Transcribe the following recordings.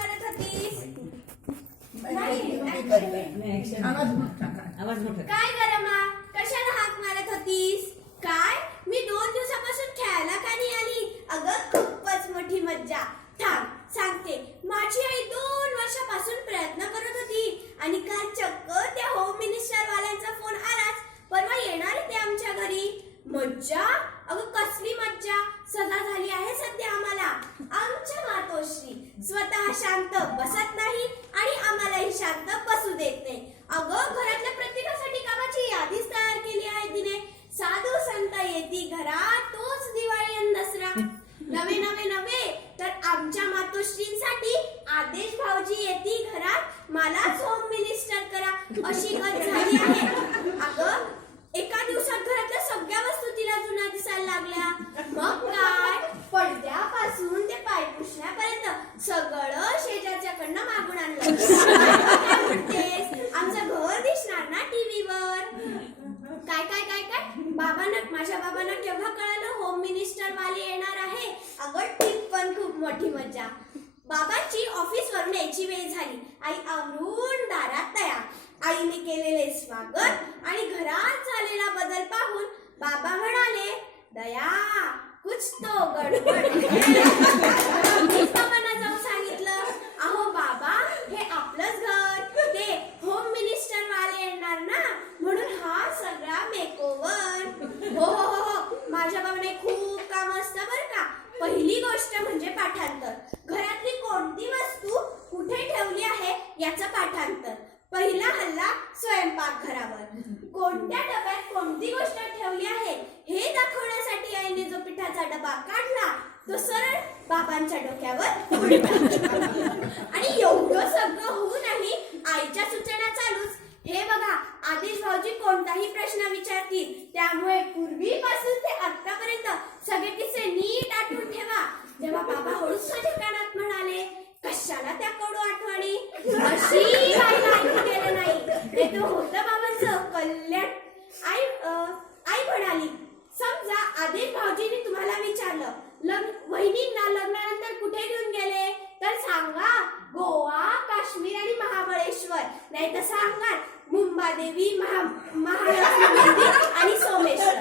मारत होतीस? आवाज मोठा. काय ग रमा, कशाला हाक मारत होतीस? काय मी 2 दिवसापासून खेळायला का नाही आली? अगं खूपच मोठी मज्जा. थांब सांगते. माझी आई 2 वर्षापासून प्रयत्न करत होती आणि काल चक्क त्या होम मिनिस्टर वाल्यांचा फोन आलाच. परवा येणार ते आमच्या घरी. मज्जा? अगं कसली मज्जा. सजा झाली आहे सध्या आम्हाला. आमच्या मातोश्री स्वतः शांत बसत नाही आणि आम्हालाही शांत बसू देत नाही. अगं घरातल्या प्रत्येकासाठी कामाची यादीच तयार केली आहे तिने. साधू संत येती घरात तोच दिवाळी आणि दसरा. नवे नवे नवे तर आमच्या मातोश्रींसाठी आदेश भाऊजी येती घरात मलाच होम मिनिस्टर करा अशी गत झाली आहे. अगं एका दिवसात घरातल्या सगळ्या वस्तू तिला जुन्या दिसायला लागल्या. मग काय पडद्यापासून ते पाय पुसण्यापर्यंत सगळं शेजारच्याकडनं मागून आणलं. काय म्हणतेस? आमचं घर दिसणार ना टीव्हीवर. काय काय काय काय माझ्या बाबांना केव्हा कळालं होम मिनिस्टर वाले येणार आहे? अगं ती पण खूप मोठी मज्जा. बाबांची ऑफिस वरून यायची वेळ झाली. आई आवरून दारात तयार. आईने केलेले स्वागत आणि घरात झालेला बदल पाहून बाबा म्हणाले, दया कुछ तो गडबड है. बाबांना जाऊन सांगितलं, अहो बाबा हे आपलंच घर, ते होम मिनिस्टर वाले येणार ना म्हणून हा सगळा मेकओव्हर. हो हो हो हो माझ्या बाबाने खूप काम असतं बरं का. पहिली गोष्ट म्हणजे पाठांतर. घरातली कोणती वस्तू कुठे ठेवली आहे याचं पाठांतर. पहिला हल्ला स्वयंपाकघरावर. कोणत्या डब्यात कोणती गोष्ट ठेवली आहे हे दाखवण्यासाठी आईने जो पिठाचा डबा काढला तो सरळ बाबांच्या डोक्यावर उडला. आणि एवढं सगळं होऊनही आईच्या सूचना चालूच. हे बघा आदेश भाऊजी कोणताही प्रश्न विचारतील त्यामुळे पूर्वीपासून ते आतापर्यंत सगळे किस्से नीट आठवून ठेवा. तेव्हा बाबा हळूच माझ्या कानात म्हणाले, कशाला त्या कडू आठवणी. अशी आईला ऐकू गेलं नाही. हे तर होतं बाबांचं कल्याण. आई म्हणाली, समजा आदेश भाऊजींनी तुम्हाला विचारलं वहिनींना लग्नानंतर कुठे घेऊन गेले तर सांगा गोवा, काश्मीर आणि महाबळेश्वर. नाही तर सांगा मुंबादेवी, महालक्ष्मी मंदिर आणि सोमेश्वर.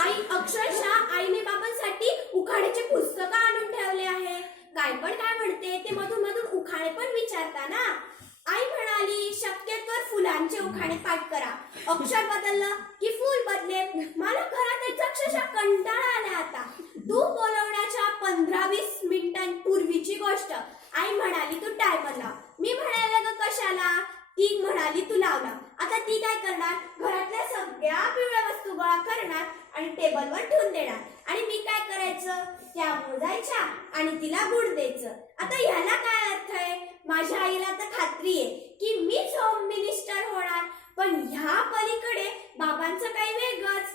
आई अक्षरशः आईने बाबांसाठी उखाण्याचे पुस्तक आणून ठेवले आहे. काय म्हणते ते मधून मधून उखाणे पण विचारता ना. आई म्हणाली, शक्यतोवर फुलांचे उखाणे पाठ करा. अक्षर बदललं की फूल बदलेल. मला घरात अक्षरशः कंटाळा आला आता. तू बोलवण्याच्या 15-20 मिनिटांपूर्वीची गोष्ट. आई म्हणाली तू टायमर लाव. मी म्हणाले ग कशाला? ती म्हणाली तू लावला. आता ती काय करणार? घरातल्या सगळ्या पिवळ्या वस्तू गोळा करणार आणि टेबलवर ठेवून देणार. आणि मी काय करायचं? त्या मोजायच्या आणि तिला गुड द्यायचं. आता ह्याला काय अर्थ आहे? माझ्या आईला तर खात्री आहे की मीच होम मिनिस्टर होणार. पण ह्या पलीकडे बाबांचं काही वेगळंच.